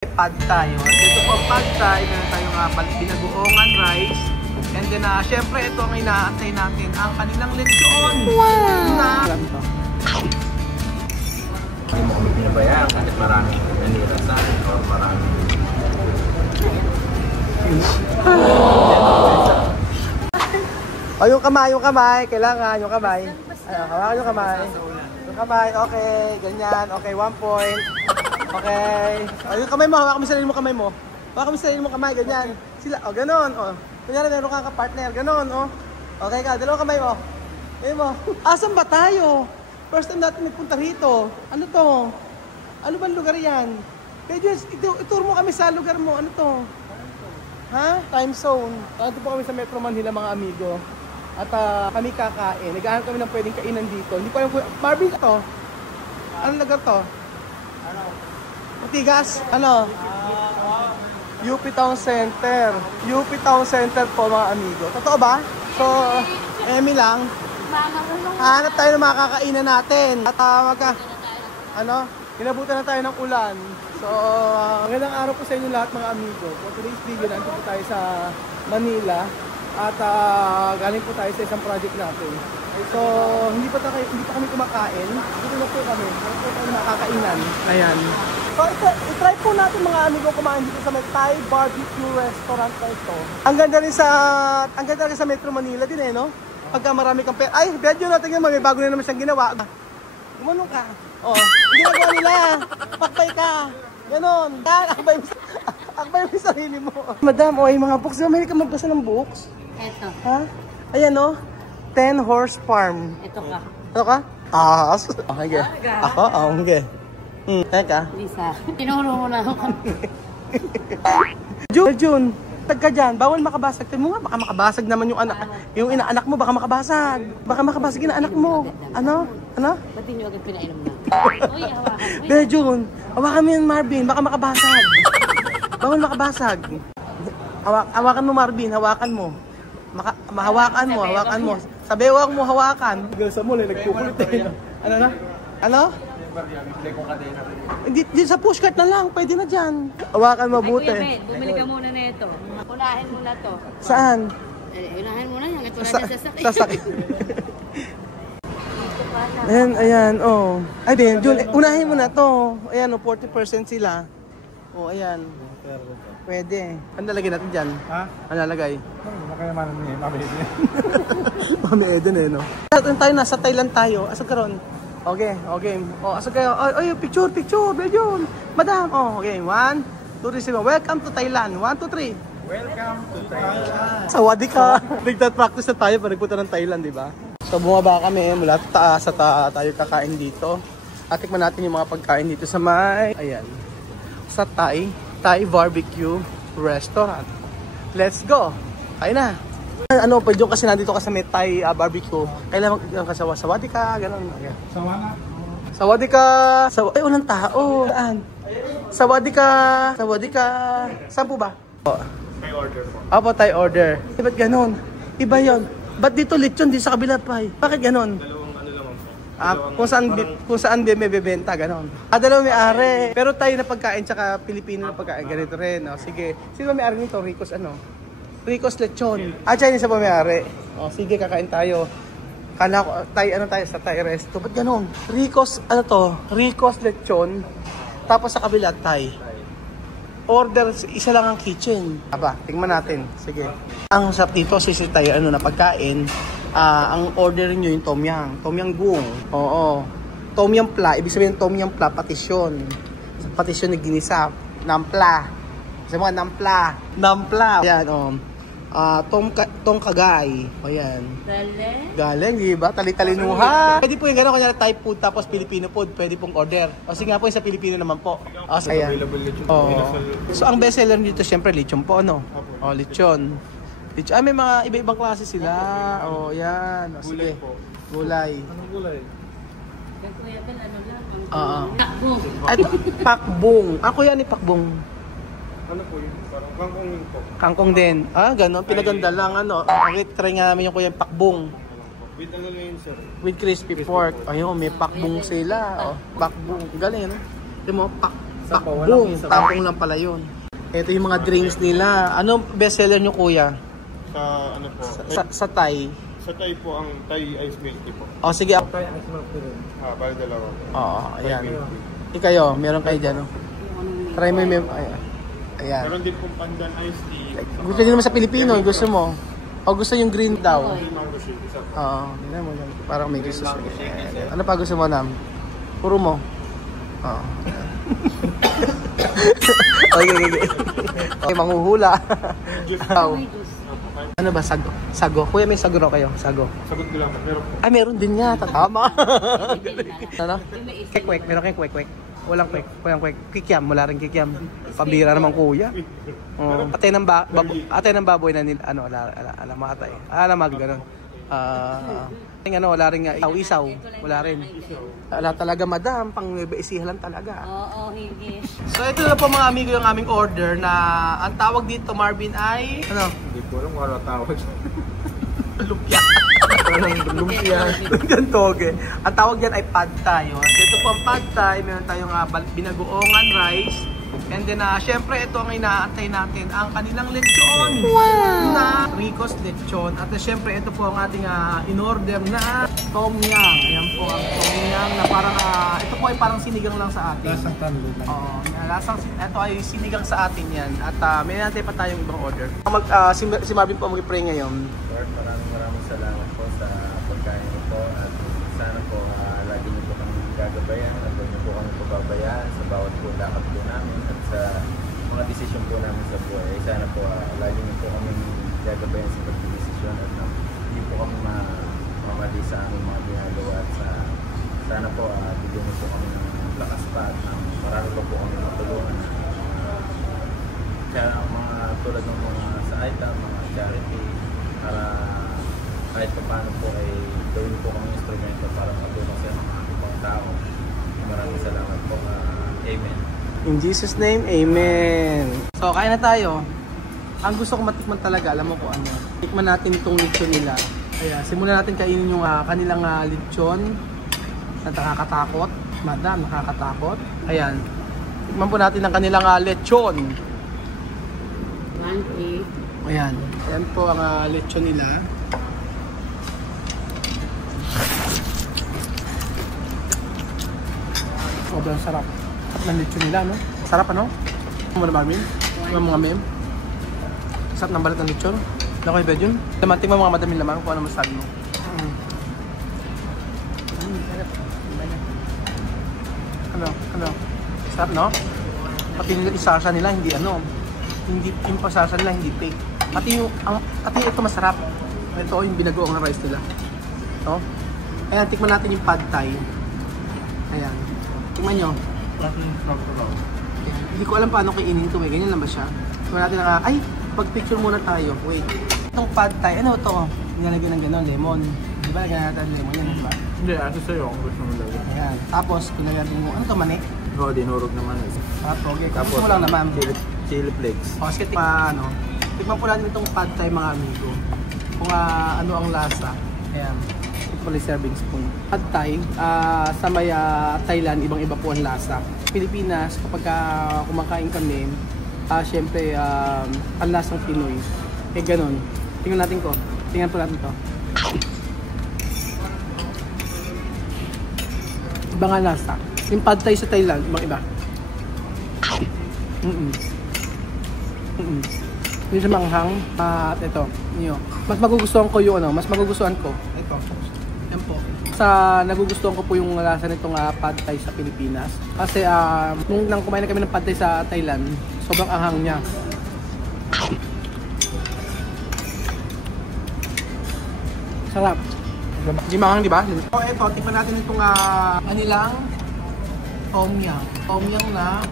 Pad tayo. Dito po ang pad thai, meron tayong binagoongan rice. And then syempre ito ang inaantay natin, ang kanilang lechon. Wow! Hindi mo kami pinabayaan kahit maraming nanirasan o maraming yung kamay, kailangan yung kamay. Hawakan yung kamay. Yung kamay, okay, ganyan, okay, 1 point. Okay. Yung kamay mo, hawakan mo sarili mo kamay mo. Hawakan mo sarili mo kamay, ganyan. Sila, ganon, Kunyari meron kang ka-partner, ganon, Okay ka, dalawang kamay mo. Ayun mo. Asan ba tayo? First time natin nagpunta rito. Ano to? Ano bang lugar yan? Kaya ituro mo kami sa lugar mo. Ano to? Ha? Time zone. Ito po kami sa Metro Manila, mga amigo. At kami kakain. Nag-aanap kami ng pwedeng kainan dito. Hindi ko alam kung... Marvin to? Anong lugar to? Ano? Matigas? Ano? UP Town Center. UP Town Center po, mga amigo. Totoo ba? So, Emmy lang. Hanap tayo ng mga kakainan natin. At inabutan na tayo ng ulan. So, ngayong araw po sa inyo lahat, mga amigo. For today's video, nandito po tayo sa Manila. At galing po tayo sa isang project natin. So, hindi pa kami kumakain. Dito na po kami. Dito po tayo nakakainan. Ayan. So, itry po natin, mga amigo, kumain dito sa may Thai barbecue restaurant na ito. Ang ganda rin sa Metro Manila din no? Pagka marami kang pera. Ay, medyo natin nga, may bago na naman siyang ginawa. Gumanong ka. Ginagawa nila. Pakbay ka. Ganon. Akbay mo yung sarili mo. Madam, yung mga books. May ka magbasa ng books? Eto. Ha? Ayan 10 horse farm. Ito ka. Ito ka? Okay. Ako? Okay. Teka. Lisa. Tinuro mo na ako. June. Tagka dyan, bawal makabasag. Tignan mo nga, baka makabasag naman yung inaanak mo, baka makabasag. Baka makabasag yung inaanak mo. Ano? Ba't di nyo agad pinainom na? Uy, hawakan. June, hawakan mo yun, Marvin, baka makabasag. Bawal makabasag. Hawakan mo, Marvin, hawakan mo. Hawakan mo. Sa bewang mo, hawakan. Sa muli, nagkukulit eh. Ano? Hindi, sa pushcart na lang, pwede na dyan. Hawakan mabuti. Ay, Kuya Ben, bumili ka muna na ito. Unahin mo na to. Saan? Unahin mo na yan. Ito na dyan sasakit. Sasakit. Ayan, Ay, din, Jun, unahin mo na to. Ayan, 40% sila. Ayan. Pwede. Ano lalagay natin dyan? Ha? Ano lalagay? makayamanan niya, Mami Eden. Mami Eden no? Tayo, nasa Thailand tayo. Asa karon? Okay. Asa kayo? Picture, Belgium. Madam. Okay. 1, 2, 3, 7. Welcome to Thailand. 1, 2, 3. Welcome to Thailand. Sawadee ka. Nagtat-practice na tayo pag nagpunta ng Thailand, di ba? So bumaba kami mula taas at tayo kakain dito. At tikman natin yung mga pagkain dito sa ayan. Sa Thai barbecue restaurant. Let's go. Kain na. Pwede kasi nandito ka sa may Thai barbecue. Kailangan ka sawadee ka, ganun. Okay. Sawadee ka. Walang tao. Saan? Sawadee ka. Saan po ba? Thai order po. Apo, Thai order. Ba't ganun? Iba yon. Ba't dito lechon, di sa kabila pa eh? Bakit ganun? Dalawang Kung saan may bebenta, ganon. Dalawang may-ari. Pero tayo na pagkain, tsaka Pilipino na pagkain, ganito rin. Sige. Sino may-ari nito? Ricos Lechon. Chinese pa may-ari. Sige, kakain tayo. Kala ko, tayo sa Thai resto. Ba't ganon? Ricos Lechon. Tapos sa kabila, Thai. Order, isa lang ang kitchen. Tingnan natin. Sige. Ang sarap dito, tayo na pagkain. Ang order nyo yung tom yum goong. Oo. Tom yum pla, ibig sabihin tom yum pla, patisyon. Patisyon na ginisa, nampla. Sabi mo, nampla. Ayan, tom kagay. Ayan. Galing, di ba? Tali-talinuha. Pwede po yung gano'n, kanya Thai food tapos Filipino food, pwede pong order. Sige nga po yung sa Pilipino naman po. Ayan. So, ang best seller dito, syempre, lechon po, lechon. May mga iba-ibang klase sila. Yan. Sige. Gulay. Anong gulay? Kuya Ben, ano lang? Pakbong. Pakbong. Ako yan ni pakbong. Ano po yun? Parang kangkong yun po. Kangkong din. Ganon. Pinaganda lang, Okay, try nga namin yung kuya pakbong. With ano yun, sir? With crispy pork. Ayun, may pakbong sila. Pakbong. Galing, Ito mo, Boom! Tampong lang pala yun. Ito yung mga drinks nila. Ano bestseller nyo, kuya? Sa ano po? Sa Thai. Sa Thai po, ang Thai ice milk tea po. O, sige. Bali dalawa po. Oo, ayan. Milk tea. Ikayo, meron kayo dyan, no? Try mo yung... Ayan. Meron din pong pandan ice tea. Gusto nyo naman sa Pilipino, gusto mo? O gusto yung green daw? May mango shake isa po. Oo, hindi mo yan. Parang may gusto sa... Ano pa gusto mo, Nam? Puro mo? Oo. Okay. Okay, manghuhula. Ikaw. Ano ba, sago? Sago? Kuya, may sago raw kayo? Sago. Sagot ko lang, meron po. Ay, meron din nga. Tama. Ano? Kwek-kwek. Meron kayong kwek-kwek. Walang kwek. Walang kwek. Kikiam. Wala rin kikiam. Pambira naman, kuya. Atay ng baboy na ano, alamatay. Alamag, gano'n. Wala rin nga isaw. Wala rin. Wala talaga, madam. Pang isihan lang talaga. Oo, hindi. So ito na po mga amigo yung aming order na ang tawag dito, Marvin, ay ano? Hindi ko alam kung ano tawag. Lumpia. Lumpia. Gantoge. Ang tawag diyan ay pad thai. So ito po ang pad thai, meron tayong binagoongan rice. And then syempre ito ang inaantay natin, ang kanilang lechon. Wow! Na Rico's lechon. At syempre ito po ang ating in-order na tom yum. Ayan po ang tom yum na parang ito po ay parang sinigang lang sa atin. Lasang tanlo lang. Oo, ito ay sinigang sa atin yan. At may natin pa tayong ibang order. Si Marvin po mag-pray ngayon. Lord, maraming salamat po sa pagkain niyo po at sana po lagi niyo po kami gagabayan at huwag niyo po kami pababayaan sa bawat po lakad po namin at sa mga desisyon po namin sa buhay. Sana po lagi niyo po kami gagabayan sa pagdesisyon at hindi po kami mamali sa aming mga ginagawa at sana po bigyan niyo po kami ng lakas pa at marami pa po kami matulungan. Kaya ang mga tulad ng mga sa AITA, mga charity, para kahit pa paano po ay gawin po kami instrumento para matulong sa mga ibang tao. Maraming salamat po. Amen. In Jesus' name, amen. So, kain na tayo. Ang gusto ko matikman talaga, alam mo kung ano. Tikman natin itong lechon nila. Kaya, simulan natin kainin yung kanilang lechon na nakakatakot. Madam, nakakatakot. Ayan. Tikman po natin ang kanilang lechon. 1, 3. Ayan. Ayan po ang lechon nila. Sobrang sarap. Sarap ng lechon nila, no? Sarap, ano? Ano na ba, Mim? Mga mem? Sarap ng balat ng lechon. Ano kayo, Bedyon? Tingnan mo mga madaming lamang kung ano masabi mo. Ano? Sarap, no? Pati nila isasa nila, hindi ano. Hindi yung pasasa nila, hindi fake. Pati ito masarap. Ito yung binagoong na rice nila. Ito. Ayan, tikman natin yung pad thai. Ayan. Tikman nyo. Hindi ko alam paano kainin ito. Ganyan lang ba siya? Tikman natin ay, pag-picture muna tayo. Wait. Itong pad thai, ano ito? Nilalagyan ng gano'n, lemon. Di ba lagyan natin lemon yan, di ba? Hindi, asa sa'yo kung gusto mo lagyan. Ayan. Tapos, kinagyan mo, ano ito, manik? Oo, dinurog naman. Tapos, gusto mo lang naman. Chili flakes. O, sige, tikman po natin itong pad thai, mga amigo. Kung ano ang lasa. Ayan. Ito pala yung serving spoon. Pad thai, sa may Thailand, ibang-iba po ang lasa. Pilipinas, kapag kumakain kami, syempre, ang lasang Pinoy. Eh, ganun. Tingnan natin ko. Tingnan po natin to. Iba nga lasa. Yung pad thai sa Thailand, ibang-iba. Hindi siya manghang. At ito, mas magugustuhan ko yung mas magugustuhan ko. Ito. Yan po. Nagugustuhan ko po yung lasa nitong pad thai sa Pilipinas. Kasi nung kumain na kami ng pad thai sa Thailand, sobrang anghang niya. Sarap. Hindi manghang, di ba? So, ito, tikman natin itong kanilang tom yum. Tom yum na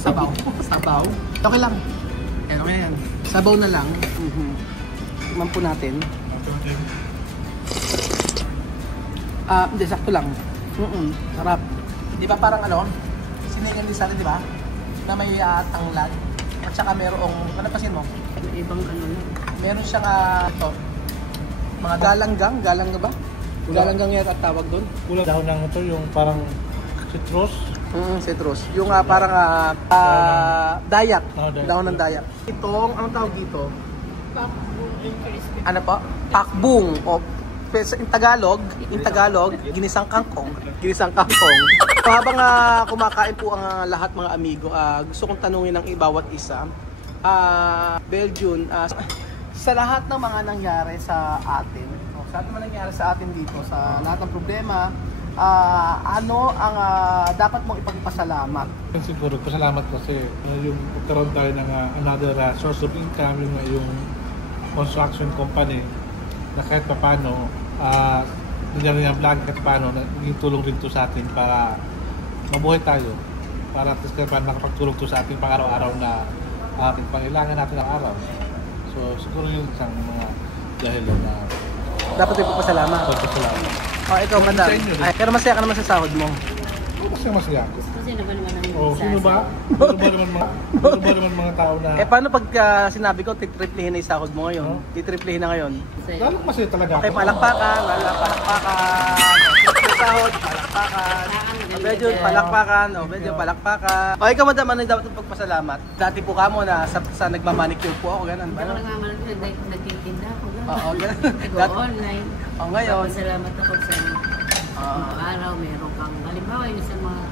sabaw. Sabaw. Okay lang. Okay yan. Sabaw na lang. Tikman po natin. Hindi, sakto lang. Sarap. Di ba parang sinigang din sa atin, di ba? Na may tanglad. At saka merong, ano pasin mo? Ibang ano na. Meron siyang ito. Mga galanggang. Galangga ba? Galanggang yan at tawag doon. Kulang dahon ng ito, yung parang citrus. Citrus. Yung parang dayak. Dayak. Dahon ng dayak. Itong, anong tawag dito? Pakbong and crispy. Ano po? Pakbung. O, in Tagalog, ginisang kangkong. Ginisang kangkong. So, habang kumakain po ang lahat mga amigo, gusto kong tanungin ng bawat isa. Belgian, sa lahat ng mga nangyari sa atin, sa lahat ng mga nangyari sa atin dito, sa lahat ng problema, ano ang dapat mong ipagpasalamat? Siguro, pasalamat kasi yung magkaroon tayo ng another source of income, yung construction company na kahit pa paano, nandiyan yung vlog kahit paano, naging tulong rin to sa atin para mabuhay tayo. Para at least kahit paano nakapagtulong to sa ating pang-araw-araw na ating pangailangan natin ang araw. So, siguro yung isang mga dahilan na Dapat ipagpasalamat. pasalamat. Ikaw, madam. Sa inyo rin. Ay, pero masaya ka naman sa sahod mo. Masaya ako. Kasi naman ang Oh, sino ba? Sino ba naman mga tao na... Paano pag sinabi ko, titriplihin na yung sahod mo ngayon? Titriplihin na ngayon. Lalo masaya talaga Okay, ako. palakpakan, triple sahod, palakpakan. Medyo palakpakan, medyo palakpakan. Okay ka, madam, ano yung dapat mong pagpasalamat? Dati po ka mo na sa nagmamanicure po ako, ganun. Hindi ako nagmamanicure, nagtitinda ako. Oo, ganun. Nag-online. Ngayon. Salamat ako sa araw, meron kang, halimbawa yun sa mga,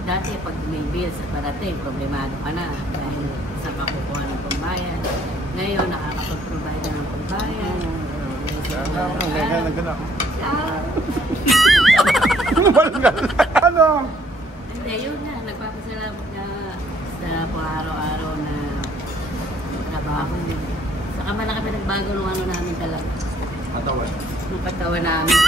dati pag may bills at parating, problemado ka na dahil sa makukuha ng pambayan. Ngayon, nakakapag-provide na ng pambayan. Ano? Hindi, yun na. Nagpapasalamat na sa araw-araw na trabaho din. Saka malaki pa nagbago nung ano namin talaga. Katawan. Nung katawan namin.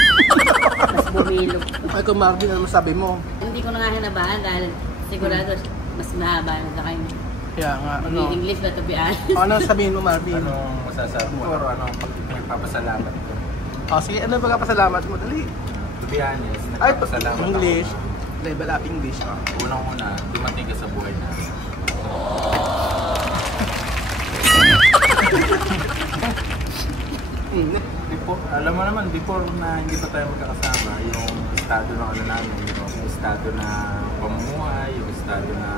Mas bumilog. Ay, kung Marvin, ano masabi mo? Hindi ko na nga hinabahan dahil sigurado mas mahaba na sa kanya. Kaya nga, ano? English ba to be honest? Ano sabihin mo, Marvin? Anong masasabi mo? Or anong pinagpapasalamat ko? Sige, ano yung pagpapasalamat mo? Dali. To be honest, Ay, nagpapasalamat English. ako. Level up English. Unang-una, dumating ka sa buhay na. Alam mo naman, before na hindi pa tayo magkakasama, yung estado ng ano namin, yung estado na pamumuhay, yung estado na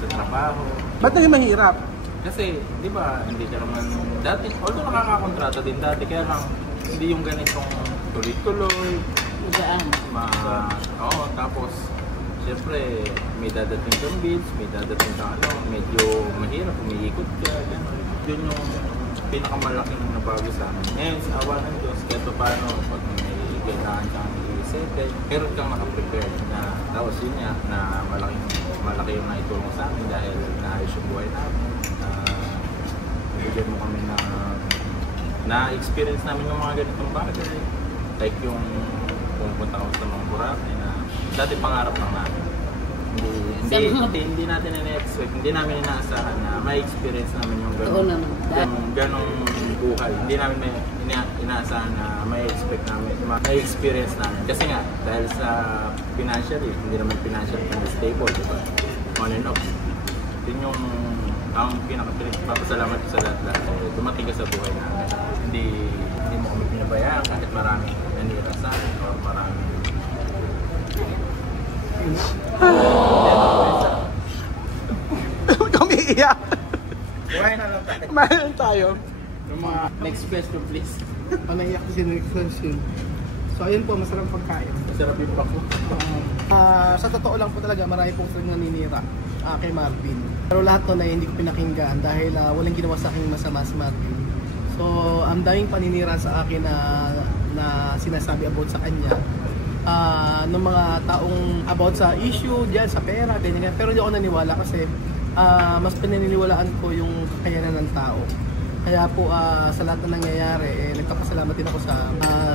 sa trabaho. Ba't naging mahirap? Kasi, di ba, hindi ka naman, dati, although nakakakontrata din dati, kaya lang, hindi yung ganitong tuloy-tuloy. Magaan. Oo, tapos, syempre, may dadating kang bills, may dadating kang ano, medyo mahirap, umiikot ka, gano'n. Yun yung pinakamalaking nabago sa amin. Ngayon, sa awa ng Diyos, kahit paano, pag may kailangan kang i-settle, meron kang nakaprepare na, tapos yun niya, na malaki yung naitulong sa amin dahil naayos yung buhay namin. Bigyan mo kami na-experience namin yung mga ganitong bagay. Like yung pumunta ako sa mga Boracay na dati pangarap lang namin. Hindi natin ina-expect, hindi namin inaasahan na may experience namin yung ganong buhay. Hindi namin inaasahan na may expect namin, may experience namin. Kasi nga, dahil sa financially, hindi naman financially stable, di ba? On and off. Yun yung ang pinakapagpapasalamat ko sa lahat-lahat. Dumating ka sa buhay namin. Hindi mo kami pinabayaan kahit maraming nanira sa akin o maraming Umiiyak. buhay na lang tayo. Kumain tayo. Yung mga next question please. Panaiyak si next question. So ayun po, masarap pagkain. Masarap yung pako. Sa totoo lang po talaga, marami pong friend na naninira kay Marvin. Pero lahat to na hindi ko pinakinggan dahil walang ginawa sa akin masama si Marvin. So ang daming paninira sa akin na sinasabi about sa kanya. Ng mga taong about sa issue diyan sa pera, ganyan. Pero hindi ako naniwala kasi mas pinaniniwalaan ko yung kakayanan ng tao. Kaya po sa lahat na nangyayari, nagpapasalamat din ako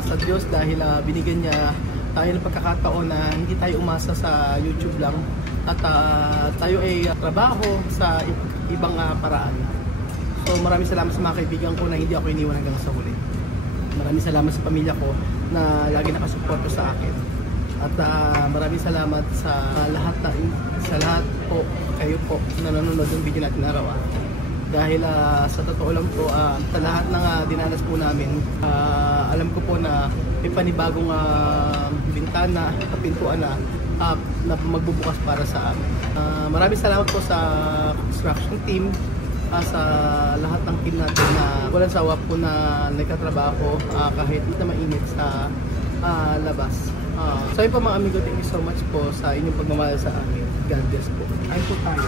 sa Diyos dahil binigyan niya tayo ng pagkakataon na hindi tayo umasa sa YouTube lang at tayo ay trabaho sa ibang paraan. So maraming salamat sa mga kaibigan ko na hindi ako iniwan hanggang sa huli. Maraming salamat sa pamilya ko na lagi nakasuporto sa akin. At maraming salamat sa lahat po kayo po na nanonood ng video natin araw-araw. Dahil sa totoo lang po, sa lahat ng dinanas po namin, alam ko po na may panibagong bintana at pintuan na na magbubukas para sa amin. Maraming salamat po sa construction team, sa lahat ng team natin na walang sawa po na nagtatrabaho kahit na mainit sa labas. So yun po mga amigo, thank you so much po sa inyong pagmamahal sa amin. God bless po. Ayun po tayo.